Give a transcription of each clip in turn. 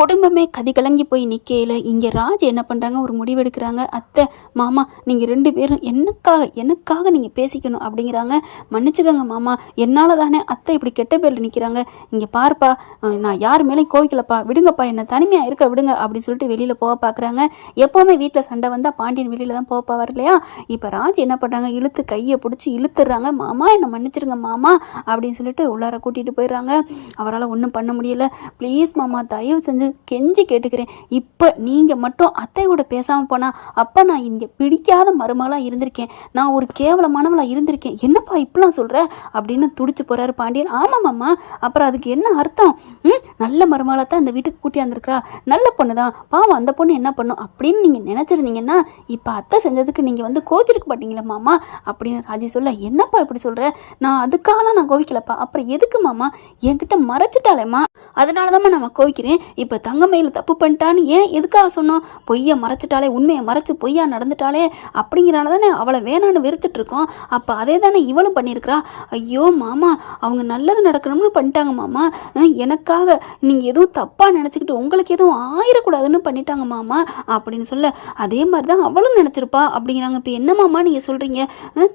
குடும்பமே கதிகலங்கி போய் நிற்கையில் இங்கே ராஜ் என்ன பண்ணுறாங்க, ஒரு முடிவு எடுக்கிறாங்க. அத்தை மாமா நீங்கள் 2 பேரும் எனக்காக நீங்கள் பேசிக்கணும் அப்படிங்கிறாங்க. மன்னிச்சுக்கோங்க மாமா, என்னால் தானே அத்தை இப்படி கெட்ட பேரில் நிற்கிறாங்க. இங்கே பாருப்பா, நான் யார் மேலேயும் கோவிக்கலப்பா, விடுங்கப்பா, என்னை தனிமையாக இருக்க விடுங்க அப்படின்னு சொல்லிட்டு வெளியில் போக பார்க்குறாங்க. எப்போவுமே வீட்டில் சண்டை வந்தால் பாண்டியன் வெளியில் தான் போவார் இல்லையா? இப்போ ராஜ் என்ன பண்ணுறாங்க, இழுத்து கையை பிடிச்சி இழுத்துடுறாங்க. மாமா என்னை மன்னிச்சிருங்க மாமா அப்படின்னு சொல்லிட்டு உள்ளார கூட்டிகிட்டு போயிடுறாங்க. அவரால் ஒன்றும் பண்ண முடியல. ப்ளீஸ் மாமா, தயவு செஞ்சு கெஞ்சி கேட்டுக்கிறேன், இப்போ நீங்கள் மட்டும் அத்தையோட பேசாமல் போனால் அப்போ நான் இங்கே பிடிக்காத மருமகளாக இருந்திருக்கேன், நான் ஒரு கேவலமானவளாக இருந்திருக்கேன், என்னப்பா இப்படிலாம் சொல்கிற அப்படின்னு துடிச்சு போகிறாரு பாண்டியன். ஆமாம்மாம்மா, அப்புறம் அதுக்கு என்ன அர்த்தம்? நல்ல மருமகளாக தான் இந்த வீட்டுக்கு கூட்டி வந்திருக்கிறா, நல்ல பொண்ணு தான், பாவம் அந்த பொண்ணு என்ன பண்ணும் அப்படின்னு நீங்கள் நினச்சிருந்தீங்கன்னா இப்போ அத்தை செஞ்சதுக்கு நீங்கள் வந்து கோச்சிருக்க மாட்டீங்களா மாமா அப்படின்னு ராஜி சொல்ல. என்னப்பா இப்படி சொல்கிற, நான் அதுக்காகலாம் நான் கோவிக்கலப்பா, அப்புறம் எதுக்கு மாமா என்கிட்ட மறைச்சிட்டாலேம்மா, அதனால தான் நான் கோவிக்கிறேன். இப்போ தங்கமயில் தப்பு பண்ணிட்டான்னு ஏன் எதுக்காக சொன்னோம், பொய்யை மறைச்சிட்டாலே, உண்மையை மறைச்சு பொய்யா நடந்துட்டாலே அப்படிங்கிறனால தானே அவளை வேணான்னு வெறுத்துட்டு இருக்கோம். அப்போ அதே தானே இவளும் பண்ணியிருக்கிறா. ஐயோ மாமா, அவங்க நல்லது நடக்கணும்னு பண்ணிட்டாங்க மாமா, எனக்காக நீங்கள் எதுவும் தப்பாக நினச்சிக்கிட்டு உங்களுக்கு எதுவும் ஆயிடக்கூடாதுன்னு பண்ணிட்டாங்க மாமா அப்படின்னு சொல்ல. அதே மாதிரி தான் அவளும் நினச்சிருப்பா அப்படிங்கிறாங்க. இப்போ என்ன மாமா நீங்கள் சொல்கிறீங்க,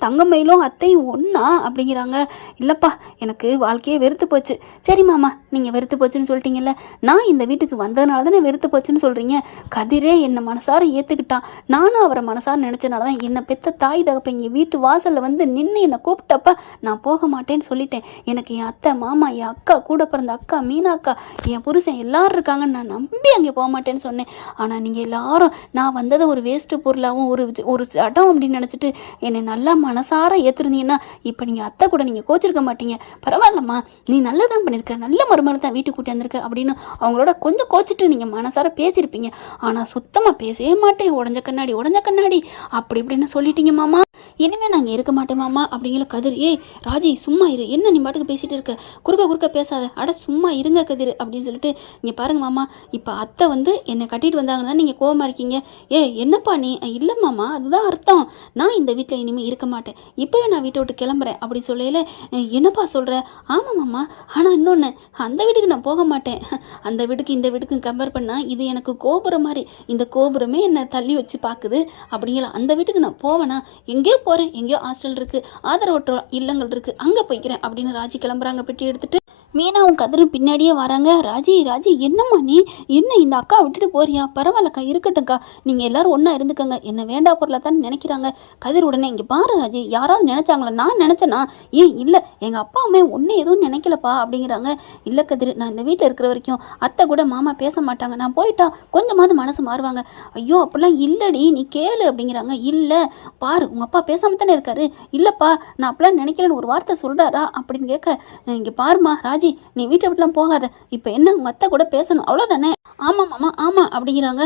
தங்கமயிலும் அத்தையும் ஒன்றா அப்படிங்கிறாங்க. இல்லைப்பா, எனக்கு வாழ்க்கையே வெறுத்து போச்சு. சரி மாமா, நீங்கள் வெறுத்து போச்சுன்னு சொல்லிட்டீங்கல்ல, நான் இந்த வீட்டுக்கு வந்ததுனால தானே வெறுத்து போச்சுன்னு சொல்கிறீங்க. கதிரே என்னை மனசார ஏற்றுக்கிட்டான், நானும் அவரை மனசார நினச்சனால தான் என்னை பெற்ற தாய் தகப்ப இங்கே வீட்டு வாசலில் வந்து நின்று என்னை கூப்பிட்டப்ப நான் போக மாட்டேன்னு சொல்லிட்டேன். எனக்கு என் அத்தை மாமா, என் அக்கா, கூட பிறந்த அக்கா மீனா அக்கா, என் புருஷன் எல்லோரும் இருக்காங்கன்னு நான் நம்பி அங்கே போக மாட்டேன்னு சொன்னேன். ஆனால் நீங்கள் எல்லாரும் நான் வந்ததை ஒரு வேஸ்ட்டு பொருளாகவும் ஒரு இடம் அப்படின்னு நினச்சிட்டு என்னை நல்லா மனசார ஏற்றுருந்தீங்கன்னா இப்போ நீங்கள் அத்தை கூட நீங்கள் கோச்சிருக்க மாட்டீங்க. பரவாயில்லம்மா, நீ நல்லதான் பண்ணியிருக்க, நல்ல மருமகளை தான் வீட்டுக்கு கூட்டி வந்திருக்க அப்படின்னு அவங்களோட கொஞ்சம் கோச்சிட்டு நீங்கள் மனசார பேசியிருப்பீங்க. ஆனால் சுத்தமாக பேசவே மாட்டேன், உடஞ்ச கண்ணாடி அப்படி இப்படின்னு சொல்லிட்டீங்க மாமா, இனிமேல் நாங்கள் இருக்க மாட்டேன் மாமா அப்படிங்கிற கதிர். ஏய் ராஜி, சும்மா இரு, என்ன நீ பாட்டுக்கு பேசிகிட்டு இருக்க, குறுக்க பேசாத, அட சும்மா இருங்க கதிர் அப்படின்னு சொல்லிட்டு. இங்கே பாருங்க மாமா, இப்போ அத்தை வந்து என்னை கட்டிட்டு வந்தாங்கன்னா நீங்கள் கோவமாக இருக்கீங்க. என்னப்பா நீ, இல்லை மாமா அதுதான் அர்த்தம், நான் இந்த வீட்டில் இனிமேல் இருக்க மாட்டேன், இப்போவே நான் வீட்டை விட்டு கிளம்புறேன் அப்படி சொல்லையில. என்னப்பா சொல்கிற? ஆமாம் மாமா, ஆனால் இன்னொன்று, அந்த வீட்டுக்கு நான் போக மாட்டேன், அந்த வீட்டுக்கு இந்த வீட்டுக்கு கம்பேர் பண்ணால் இது எனக்கு கோபுரம் மாதிரி, இந்த கோபுரமே என்னை தள்ளி வச்சு பார்க்குது அப்படிங்களா, அந்த வீட்டுக்கு நான் போவேனா, எங்கேயோ போகிறேன், எங்கேயோ ஹாஸ்டல் இருக்குது, ஆதரவற்ற இல்லங்கள் இருக்குது, அங்கே போய்க்கிறேன் அப்படின்னு ராஜி கிளம்புறாங்க பெட்டி எடுத்துகிட்டு. மீனாவும் கதிரும் பின்னாடியே வராங்க. ராஜி என்னம்மா நீ, என்ன இந்த அக்கா விட்டுட்டு போறியா? பரவாயில்லக்கா, இருக்கட்டும்க்கா, நீங்கள் எல்லோரும் ஒன்றா இருந்துக்கங்க, என்ன வேண்டா பொருளாக தான் நினைக்கிறாங்க. கதிர் உடனே, இங்கே பாரு ராஜி, யாராவது நினச்சாங்களா, நான் நினச்சேனா? இல்லை எங்கள் அப்பா அம்மா ஒன்றே எதுவும் நினைக்கலப்பா அப்படிங்கிறாங்க. இல்லை கதிர், நான் இந்த வீட்டில் இருக்கிற வரைக்கும் அத்தை கூட மாமா பேச மாட்டாங்க, நான் போயிட்டா கொஞ்சமாவது மனசு மாறுவாங்க. ஐயோ அப்படிலாம் இல்லடி, நீ கேளு அப்படிங்கிறாங்க. இல்லை பாரு, உங்கள் அப்பா பேசாமல் தானே இருக்காரு. இல்லைப்பா, நான் அப்படிலாம் நினைக்கலன்னு ஒரு வார்த்தை சொல்கிறாரா அப்படின்னு கேட்க. இங்கே பாருமா ராஜி, நீ வீட்டை விட்டுலாம் போகாத, இப்போ என்ன உங்கள் அத்தை கூட பேசணும் அவ்வளோதானே? ஆமாம் மாமா, ஆமாம் அப்படிங்கிறாங்க.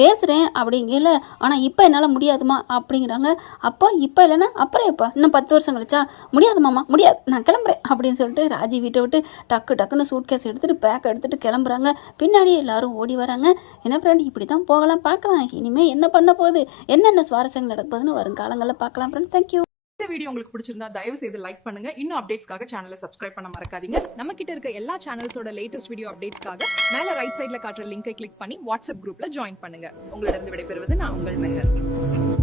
பேசுகிறேன் அப்படிங்கல, ஆனால் இப்போ என்னால் முடியாதுமா அப்படிங்கிறாங்க. அப்போ இப்போ இல்லைன்னா அப்புறம் எப்போ, இன்னும் 10 வருஷம் கழிச்சா? முடியாது மாமா, முடியாது, நான் கிளம்புறேன் அப்படின்னு சொல்லிட்டு ராஜி வீட்டை விட்டு டக்குன்னு சூட்கேஸ் எடுத்துகிட்டு பேக் எடுத்துகிட்டு கிளம்புறாங்க. பின்னாடியே எல்லாரும் ஓடி வராங்க. என்ன ஃப்ரெண்ட், இப்படி தான் போகலாம், பார்க்கலாம், இனிமேல் என்ன பண்ண போகுது, என்னென்ன சுவாரஸ்யங்கள் நடக்க போகுதுன்னு வரும் காலங்களில் பார்க்கலாம் ஃப்ரெண்ட். தேங்க்யூ. இந்த வீடியோ உங்களுக்கு பிடிச்சிருந்தா தயவு செய்து லைக் பண்ணுங்க. இன்னும் அப்டேட்ஸ்க்காக சேனலை சப்ஸ்கிரைப் பண்ண மறக்காதீங்க. நம்ம கிட்ட இருக்க எல்லா சேனல்ஸோட லேட்டஸ்ட் வீடியோ அப்டேட்ஸ்க்காக மேல ரைட் சைடுல காட்டுற லிங்கை கிளிக் பண்ணி வாட்ஸ்அப் குரூப்ல ஜாயின் பண்ணுங்க. உங்களிடம் விடைபெறுவது நான் உங்கள் மெஹர்.